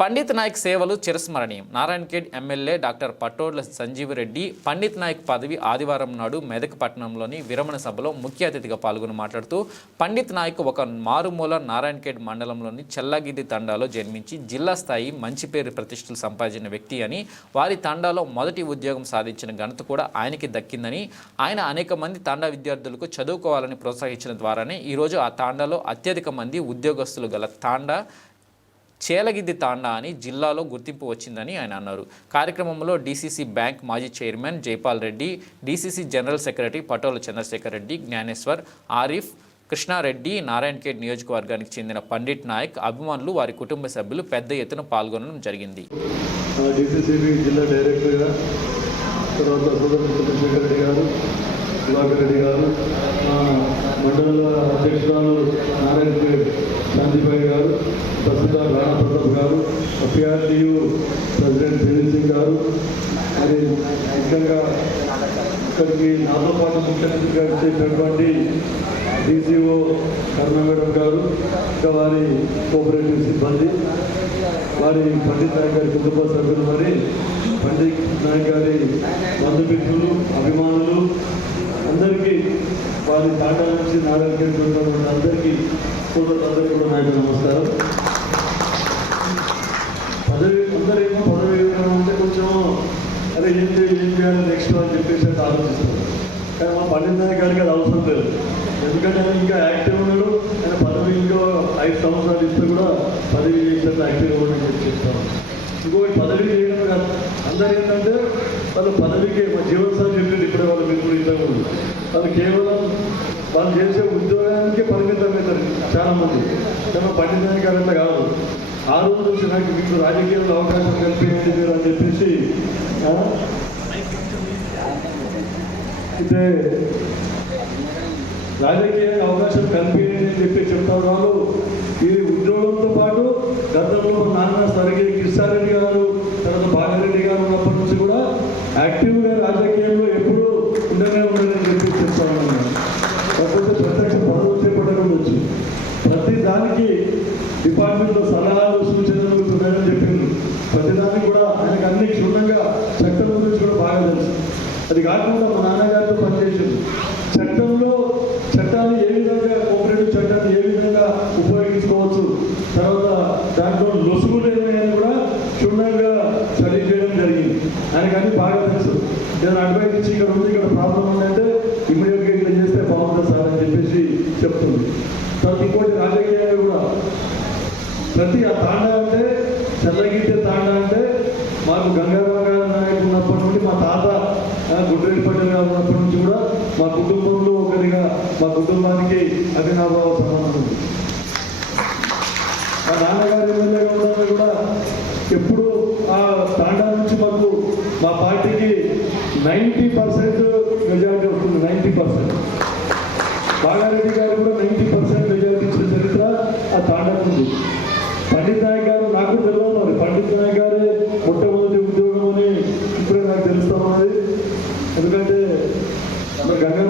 పండిత్ నాయక్ సేవలు చిరస్మరణీయం. Narayankhed MLA doctor పట్టోడ్ల Sanjeeva Reddy Pandit Naik పదవి ఆదివారం నాడు మెదక్ పట్టణంలోని విరమణ సభలో ముఖ్య అతిథిగా పాల్గొని మాట్లాడుతూ పండిత్ నాయక్ ఒక మారుమూల నారాయణఖేడ్ మండలంలోని చెల్లగిద్ది తండాలో జన్మించి జిల్లా స్థాయి మంచి పేరు ప్రతిష్టలు సంపాదించిన వ్యక్తి అని, వారి తండాలో మొదటి ఉద్యోగం సాధించిన ఘనత కూడా ఆయనకి దక్కిందని, ఆయన అనేక మంది తండా విద్యార్థులకు చదువుకోవాలని ప్రోత్సహించిన ద్వారానే ఈరోజు ఆ తాండాలో అత్యధిక మంది ఉద్యోగస్తులు గల తాండా చేలగిద్ది తాండా అని జిల్లాలో గుర్తింపు వచ్చిందని ఆయన అన్నారు. కార్యక్రమంలో డీసీసీ బ్యాంక్ మాజీ chairman Jaipal Reddy, DCC general secretary Patola Chandrashekar Reddy, Gyaneshwar, Arif, Krishnareddy, Narayankhed నియోజకవర్గానికి చెందిన పండిట్ నాయక్ అభిమానులు, వారి కుటుంబ సభ్యులు పెద్ద ఎత్తున పాల్గొనడం జరిగింది. మండల అధ్యక్షురాలు నారాయణఖేడ్ శాంతిబాయి గారు, ప్రస్తుత రాణా ప్రతాప్ గారు, పిఆర్టీయూ ప్రెసిడెంట్ బెనిల్ సింగ్ గారు, మరి ముఖ్యంగా ఇక్కడికి నాతో పాటు ముఖ్య అతిథిగా చేసినటువంటి డీసీఓ కరుణ మేడం గారు, ఇంకా వారి కోఆపరేటివ్ సిబ్బంది, వారి పండిత్ నాయక్ గారి కుటుంబ సభ్యులు, మరి పండిత్ నాయక్ గారి బంధుమిత్రులు, అభిమానులు అందరికీ, వారి తాటా నుంచి నారాయణఖేడ్ అందరికీ అందరికీ కూడా నాయకు నమస్కారం. అందరేమో పదవి అంటే కొంచెం అదే ఏం చేయాలి నెక్స్ట్ అని చెప్పేసి ఆలోచిస్తారు. కానీ మా పండిత్ నాయక్ గారికి అది అవసరం లేదు. ఎందుకంటే ఆయన ఇంకా యాక్టివ్ ఉన్నాడు. ఆయన పదవి ఇంకో 5 సంవత్సరాలు ఇస్తే కూడా పదవి చేసేది యాక్టివ్గా ఉండని చెప్తాను. ఇంకొకటి పదవి చేయడం కాదు, అందరూ ఏంటంటే వాళ్ళు పదవికి మా జీవన్ సార్ చెప్పేది ఇప్పుడే వాళ్ళు మీరు ఇంతకు వాళ్ళు కేవలం వాళ్ళు చేసే ఉద్యోగానికి పరిమితమవుతారు చాలామంది. కానీ పండిత్ నాయక్ గారు అట్లా కాదు. ఆ రోజు నుంచి నాకు మీకు రాజకీయాల్లో అవకాశం కల్పించండి మీరు అని చెప్పేసి అయితే రాజకీయంగా అవకాశం కల్పించండి అని చెప్పి చెప్తారు వాళ్ళు. ఈ ఉద్యోగంతో పాటు గతంలో నాన్న సరిగే కిషారెడ్డి గారు, తర్వాత భాగారెడ్డి గారు ఉన్నప్పటి నుంచి కూడా యాక్టివ్గా రాజకీయంలో ఎప్పుడూ ఉండని చెప్పి చెప్తాను. కాకపోతే ప్రత్యక్ష పదవులు చేపట్టవచ్చు. ప్రతి దానికి డిపార్ట్మెంట్లో సలహాలు సూచనలు ఉన్నాయని చెప్పింది. ప్రతిదానికి కూడా ఆయనకు అన్ని క్షుణ్ణంగా చట్టం గురించి కూడా బాగా తెలుసు. అది కాకుండా మా నాన్నగారితో పనిచేసింది. చట్టాన్ని ఏ విధంగా, కోఆపరేటివ్ చట్టాన్ని ఏ విధంగా ఉపయోగించుకోవచ్చు, తర్వాత దాంట్లో లొసుగులు ఏమైనా కూడా క్షుణ్ణంగా స్టడీ చేయడం జరిగింది. ఆయనకు అన్ని బాగా తెలుసు. నేను అడ్వైజ్ ఇచ్చి ఇక్కడ ఉంది, ఇక్కడ ప్రాబ్లం ఉందంటే ఇమీడియట్గా ఇట్లా చేస్తే బాగుంటుంది సార్ అని చెప్పేసి చెప్తుంది. తర్వాత ఇంకోటి రాజకీయాలు కూడా ప్రతి ఆ తాండా అంటే చెల్లగిద్దే తాండా అంటే మాకు గంగారావు గారు నాయకు ఉన్నప్పటి నుండి, మా తాత గుడ్రెడ్డి పటేల్ గారు ఉన్నప్పటి నుంచి కూడా మా కుటుంబంలో ఒకరిగా మా కుటుంబానికి అభినవ సంబంధం ఉంది. మా నాన్నగారు ఎమ్మెల్యేగా ఉన్నప్పుడు కూడా ఎప్పుడు ఆ తాండా నుంచి మాకు మా పార్టీకి 90% మెజారిటీ వస్తుంది. 90%. భాగారెడ్డి గారు కూడా 90% మెజారిటీ ఇచ్చిన చరిత్ర ఆ తాండాకు ఉంది. పండిత్ నాయక్ గారు నాకు తెలియదు, మరి పండిత్ నాయక్ గారే మొట్టమొదటి ఉద్యోగం అని ఇప్పుడే నాకు తెలుస్తా ఉన్నది. ఎందుకంటే మరి గంగా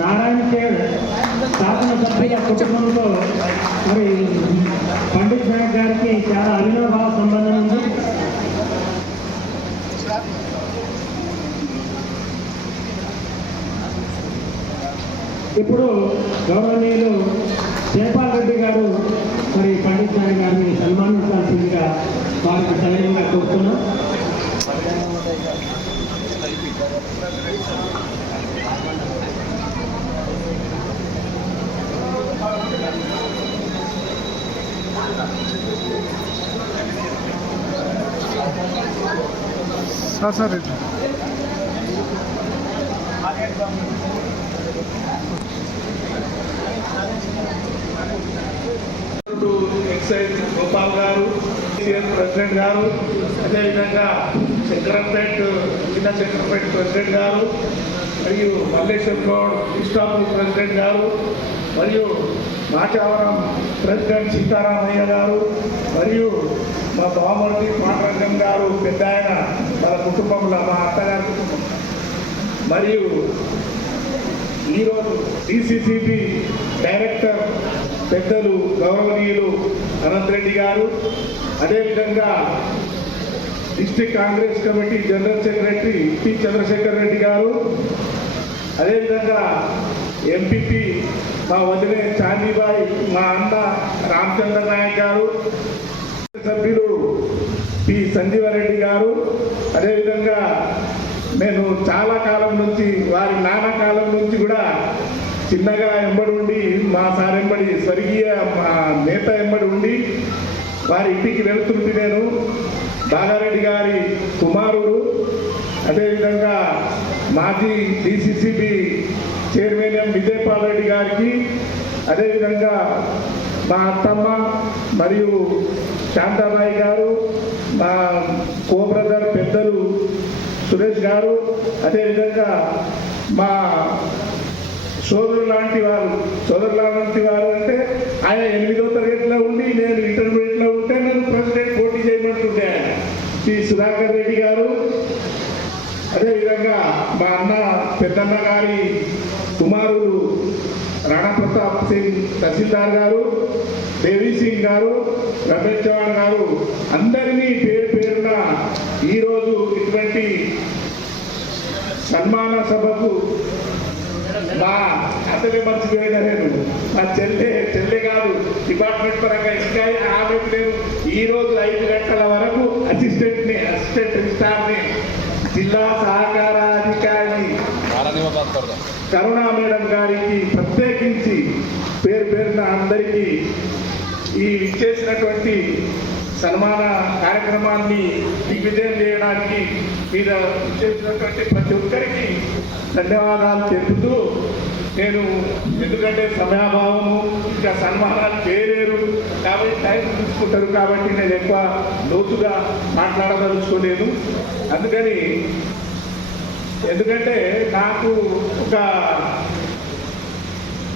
నారాయణఖేడ్ శాసనసభ్యుల కుటుంబంతో మరి పండిత్ నాయక్ గారికి చాలా అవినాభావ సంబంధం ఉంది. ఇప్పుడు గౌరవనీయులు జైపాల్ రెడ్డి గారు మరి పండిత్ నాయక్ గారిని సన్మానించాల్సిందిగా వారికి సరైనంగా కోరుతున్నాం. సార్ ఎక్సైజ్ గోపాల్ గారు, ప్రెసిడెంట్ గారు, అదేవిధంగా శంకరంపేట్ చిన్న చక్రపేట ప్రెసిడెంట్ గారు, మరియు మల్లేశ్వర్ గౌడ్ ఇస్టాపూర్ ప్రెసిడెంట్ గారు, మరియు మాచావరం ప్రెసిడెంట్ సీతారామయ్య గారు, మరియు మా బామర్ది పాండరంగం గారు పెద్ద ఆయన, వాళ్ళ కుటుంబంలో మా అత్తగారి కుటుంబం, మరియు ఈరోజు డిసిసిబి డైరెక్టర్ పెద్దలు గౌరవనీయులు అనంత్ రెడ్డి గారు, అదేవిధంగా district congress committee general secretary P Chandrashekar Reddy గారు, అదేవిధంగా ఎంపీపీ మా వదిలే చాందీబాయి, మా అన్న రామచంద్ర నాయక్ గారు, సభ్యులు పి సంజీవరెడ్డి గారు, అదేవిధంగా నేను చాలా కాలం నుంచి వారి నాన్న కాలం నుంచి కూడా చిన్నగా ఎంబడి ఉండి మా సార్ ఎంబడి స్వర్గీయ మా నేత ఎంబడి ఉండి వారి ఇంటికి వెళుతుంటే నేను బాగారెడ్డి గారి కుమారుడు, అదేవిధంగా మాజీ DCCB chairman M Vijaypal Reddy గారికి, అదేవిధంగా మా అత్తమ్మ మరియు శాంతాబాయి గారు, మా కో బ్రదర్ పెద్దలు సురేష్ గారు, అదేవిధంగా మా సోదరులు లాంటి వారు అంటే ఆయన 8వ తరగతిలో ఉండి నేను ఇంటర్మీడియట్లో ఉంటే నన్ను ప్రెసిడెంట్ పోటీ చేయమంటుండే ఆయన శ్రీ సుధాకర్ రెడ్డి గారు, అదేవిధంగా మా అన్న పెద్దన్న గారి కుమారుడు రాణా ప్రతాప్ సింగ్ తహసీల్దార్ గారు, దేవీ సింగ్ గారు, రమేష్ చౌహాన్ గారు, అందరినీ పేరు పేరున ఈరోజు ఇటువంటి సన్మాన సభకు మా అతనే మర్చిపోయినా నేను మా చెల్లె కాదు డిపార్ట్మెంట్ పరంగా ఇంకా ఆమె నేను ఈరోజు 5 గంటల వరకు అసిస్టెంట్ రిజిస్ట్రార్ని జిల్లా సహకార అధికారి కరుణా మేడం గారికి ప్రత్యేకించి పేరు పేరున అందరికీ ఈ ఇచ్చేసినటువంటి సన్మాన కార్యక్రమాన్ని దిగ్విజయం చేయడానికి మీద ఇచ్చేసినటువంటి ప్రతి ఒక్కరికి ధన్యవాదాలు చెబుతూ నేను ఎందుకంటే సమయాభావము ఇంకా సన్మానాలు చేయలేరు కాబట్టి టైం తీసుకుంటారు కాబట్టి నేను ఎక్కువ లోతుగా మాట్లాడదలుచుకోలేదు. అందుకని ఎందుకంటే నాకు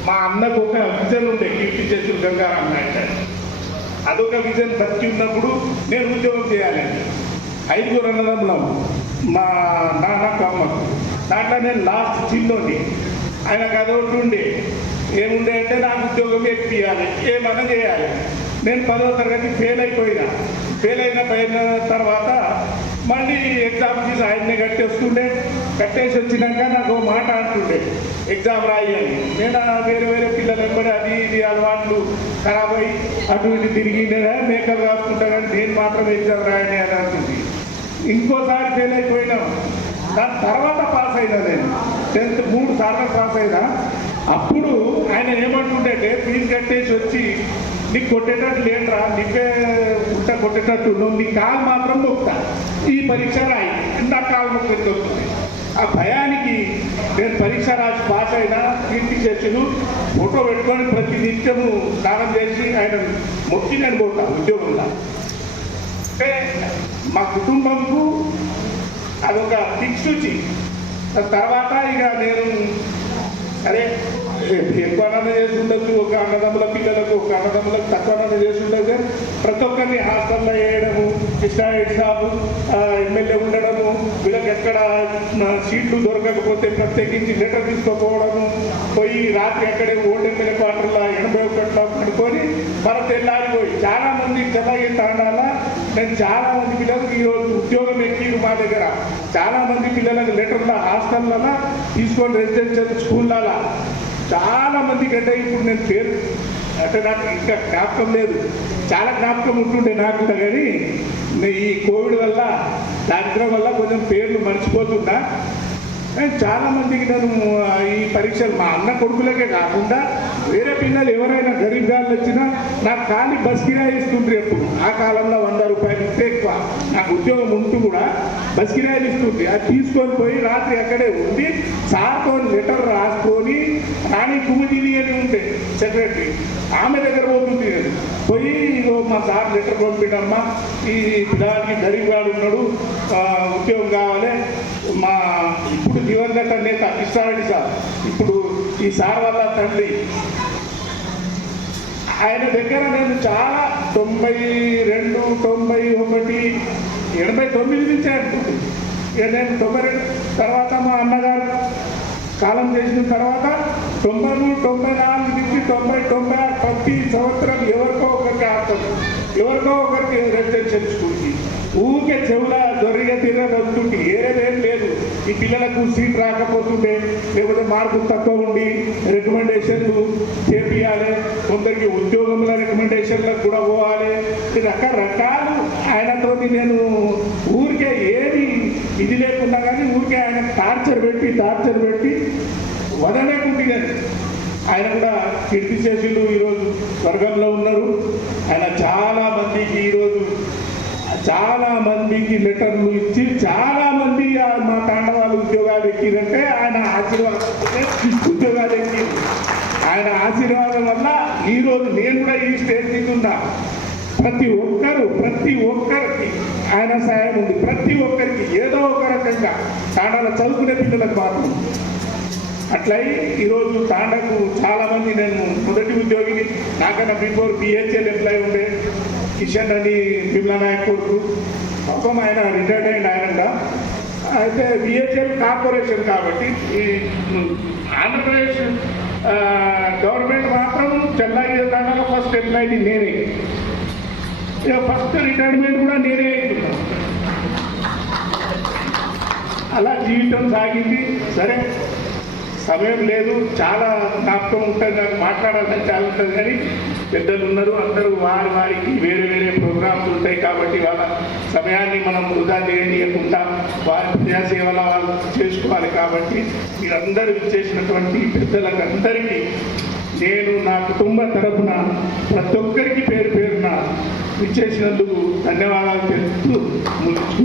మా అన్నకు ఒక విజన్ ఉండే కీర్తి చేతులు గంగారాం నాయుడు, అదొక విజన్ బతికి ఉన్నప్పుడు నేను ఉద్యోగం చేయాలని 5 అన్నదమ్ములం మా నాన్నకు అమ్మకు, దాంట్లో నేను లాస్ట్ చిన్నోని. ఆయనకు అదొకటి ఉండే ఏముండే అంటే నాకు ఉద్యోగం ఎక్కియాలి, ఏమన్నా చేయాలి. నేను 10వ తరగతి ఫెయిల్ అయిన తర్వాత మళ్ళీ ఎగ్జామ్ ఫీజు ఆయన్నే కట్టేసి వచ్చినాక నాకు మాట అంటుండే ఎగ్జామ్ రాయి అని. నేను వేరే పిల్లలు వెంబడి అది ఇది అలవాట్లు ఖరాబ్ అయ్యి అటు ఇటు తిరిగి మేకలు రాసుకుంటానని నేను మాత్రం ఎగ్జామ్ రాయని అని అంటుంది. ఇంకోసారి ఫెయిల్ అయిపోయినాం. దాని తర్వాత పాస్ అయినా నేను 10th 3 సార్లు పాస్ అయినా. అప్పుడు ఆయన ఏమంటుండే ఫీజు కట్టేసి వచ్చి నీకు కొట్టేటట్టు లేట్రా, నీకే కొట్టేటట్టు నీ కాలు మాత్రం మొక్కుతా, ఈ పరీక్ష రాయి, నా కాలు మొక్కి వస్తుంది. ఆ భయానికి నేను పరీక్ష రాసి పాస్ అయినా కీర్తి చేసిన ఫోటో పెట్టుకొని ప్రతి నిత్యము స్నానం చేసి ఆయన మొక్కి నేను పోతా ఉద్యోగంలో. అంటే మా కుటుంబంకు అదొక దిక్సూచి. తర్వాత ఇక నేను అరే ఎక్కువ అన్నది చేసి ఉండొచ్చు, ఒక అన్నదమ్ముల పిల్లలకు ఒక అన్నదమ్ములకు తక్కువ అన్నది చేసి ఉండదు. ప్రతి ఒక్కరిని హాస్టల్లో వేయడము, ఇష్టాబు ఎమ్మెల్యే ఉండడము, వీళ్ళకి ఎక్కడ సీట్లు దొరకకపోతే ప్రత్యేకించి లెటర్ తీసుకోపోవడము, పోయి రాత్రి అక్కడే ఓల్డ్ ఎమ్మెల్యే క్వార్టర్లో 81లో పడుకొని మన తెల్లారిపోయి చాలామంది తెల్లగి తాండాల నేను చాలామంది పిల్లలకు ఈరోజు ఉద్యోగం ఎక్కిరు. మా దగ్గర చాలామంది పిల్లలకు లెటర్ల హాస్టల్లో తీసుకొని రెసిడెన్షియల్ స్కూళ్ళలో చాలామంది కంటే ఇప్పుడు నేను పేరు అంటే నాకు ఇంకా జ్ఞాపకం లేదు, చాలా జ్ఞాపకం ఉంటుండే నాకు కూడా. కానీ ఈ కోవిడ్ వల్ల దారిద్ర్యం వల్ల కొంచెం పేర్లు మర్చిపోతున్నా. చాలామందికి నేను ఈ పరీక్షలు మా అన్న కొడుకులకే కాకుండా వేరే పిల్లలు ఎవరైనా గరీబ్ గాళ్ళు వచ్చినా నాకు ఖాళీ బస్ కిరాయి ఇస్తుండ్రు. ఎప్పుడు ఆ కాలంలో 100 రూపాయలు ఇస్తే ఎక్కువ, నాకు ఉద్యోగం ఉంటూ కూడా బస్ కిరాయిలు ఇస్తుంది. అది తీసుకొని పోయి రాత్రి అక్కడే ఉండి సార్తో లెటర్ రాసుకొని రాణి కుముదిని అని ఉంటే సెక్రటరీ, ఆమె దగ్గర పోతుంది. నేను పోయి ఇగో మా సార్ లెటర్ పంపిడమ్మా, ఈ పిల్లలకి గరీబ్ గాడు ఉన్నాడు, ఉద్యోగం కావాలి, దివంగత నేత కృష్ణారెడ్డి సార్, ఇప్పుడు ఈ సార్ వాళ్ళ తండ్రి, ఆయన దగ్గర నేను చాలా 92, 91, 89 నుంచి అనుకుంటుంది. ఇక నేను 92 తర్వాత మా అన్నగారు కాలం చేసిన తర్వాత 93, 94 నుంచి 90, 96 ప్రతి సంవత్సరం ఎవరికో ఒకరికి ఆడుతుంది, ఎవరికో ఒకరికి రెసిడెన్షియల్ స్కూల్కి ఊరికే చెవుల దొరిగా తిరగబోతుంటే ఏరేదేం లేదు. ఈ పిల్లలకు సీట్ రాకపోతుంటే, లేకపోతే మార్కులు తక్కువ ఉండి రికమెండేషన్లు చేపియాలి, కొందరికి ఉద్యోగంలో రికమెండేషన్లకు కూడా పోవాలి. రకరకాలు ఆయనతోటి నేను ఊరికే ఏది ఇది లేకుండా కానీ ఊరికే ఆయన టార్చర్ పెట్టి వదలేకుంటే ఆయన కూడా కీర్తిశేషులు ఈరోజు స్వర్గంలో ఉన్నారు. ఆయన చాలా మందికి లెటర్లు ఇచ్చి చాలా మంది మా తాండవాళ్ళు ఉద్యోగాలు ఎక్కిరంటే ఆయన ఆశీర్వాదంతోనే ఉద్యోగాలు ఎక్కి, ఆయన ఆశీర్వాదం వల్ల ఈరోజు నేను కూడా ఈ స్టేజ్ మీద ఉన్నా. ప్రతి ఒక్కరికి ఆయన సాయం ఉంది. ప్రతి ఒక్కరికి ఏదో ఒక రకంగా తాండాలో చదువుకునే పిల్లలకు మాత్రం అట్లయి ఈరోజు తాండకు చాలామంది, నేను మొదటి ఉద్యోగిని, నాకన్నా బిఫోర్ బిహెచ్ఎల్ ఎంప్లాయ్ ఉండే కిషన్ అని బిమ్లా నాయక్ కొడుకు, పాపం ఆయన రిటైర్డ్ అయింది ఆయనగా. అయితే బిహెచ్ఎల్ కార్పొరేషన్ కాబట్టి ఈ ఆంధ్రప్రదేశ్ గవర్నమెంట్ మాత్రం చెల్లాయి తాండాలో ఫస్ట్ ఎంప్లాయీ నేనే, ఇక ఫస్ట్ రిటైర్మెంట్ కూడా నేనే అవుతున్నాను. అలా జీవితం సాగింది. సరే, సమయం లేదు, చాలా జ్ఞాపకం ఉంటుంది, నాకు మాట్లాడాలని చాలా ఉంటుంది. కానీ పెద్దలు ఉన్నారు, అందరూ వారికి వేరే ప్రోగ్రామ్స్ ఉంటాయి కాబట్టి వాళ్ళ సమయాన్ని మనం వృధా చేయనీయకుండా వారి ప్రజాసేవల వాళ్ళు చేసుకోవాలి. కాబట్టి మీరందరూ చేసినటువంటి పెద్దలకు అందరికీ నేను నా కుటుంబ తరఫున ప్రతి ఒక్కరికి పేరున ఇచ్చేసినందుకు ధన్యవాదాలు తెలుపుతూ ముగించుకుంటున్నాను.